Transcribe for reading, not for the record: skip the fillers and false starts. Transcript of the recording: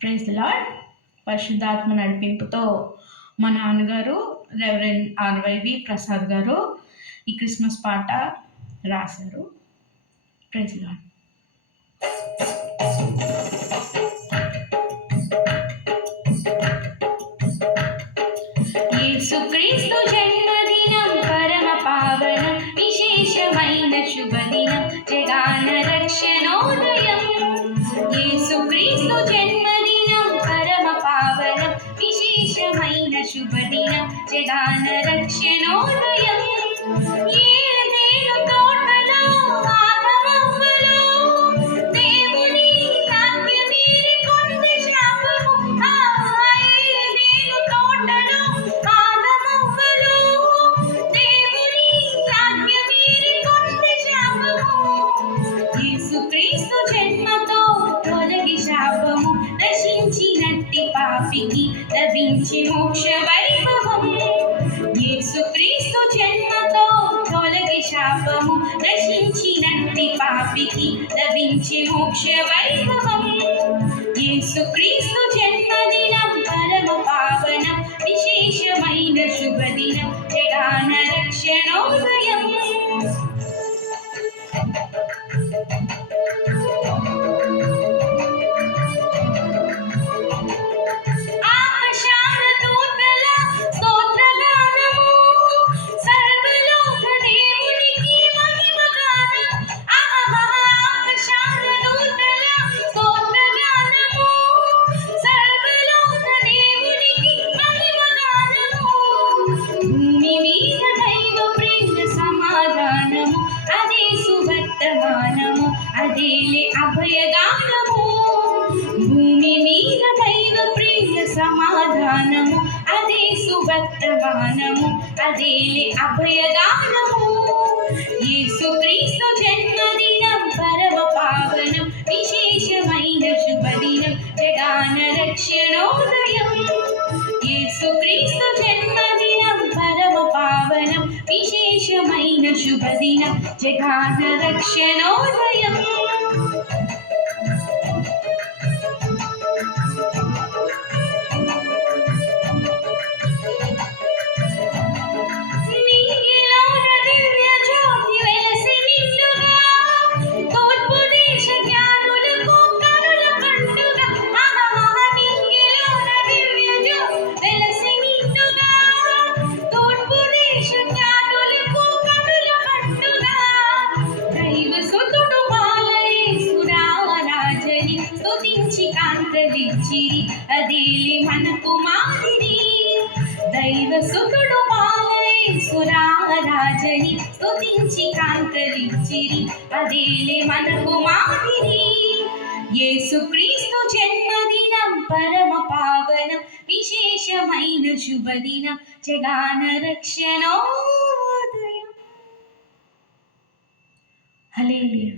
Praise the lord. పరిశుద్ధాత్మ నడిపింపుతో మా నాన్నగారు రెవరెండ్ ఆర్వైవి ప్రసాద్ గారు ఈ క్రిస్మస్ పాట రాశారు. Praise the lord. యేసుక్రీస్తు జన్మదినం పరమ పావనం, విశేషమైన శుభదినం, జగాన రక్షణోదయం. యేసుక్రీస్తు జన్మదినం పరమ పావనం, విశేషమైన శుభదినం, జగాన రక్షణోదయం. యేసుక్రీస్తు జన్మతో తొలగి శాపము, నశించినట్టి పాపికి లభించి మోక్ష వైభవం. యేసుక్రీస్తు జన్మతో తొలగి శాపము, నశించినట్టి పాపికి లభించి మోక్ష వైభవం. యేసుక్రీస్తు జన్మదినం పరమ పావనం, విశేషమైన శుభదినం, జగాన రక్షణోదయం. అదేలే అభయదానము, భూమి మీద దైవ ప్రియ సమాధానము, అదే సువర్తమానము, అదేలే అభయదానము. యేసుక్రీస్తు జన్మదినం పరమ పావనం, విశేషమైన శుభదినం, జగాన రక్షణోదయం. యేసుక్రీస్తు జన్మదినం పరమ పావనం, విశేషమైన శుభదినం, జగాన రక్షణోదయం. అదేలే మనకు మాదిరి, దైవ సుతుడు పాలయేసురారాజని స్తుతించి కాంతరిచ్చిరి, అదేలే మనకు మాదిరి. యేసుక్రీస్తు జన్మదినం పరమ పావనం, విశేషమైన శుభదినం, జగాన రక్షణోదయం. హల్లెలూయా.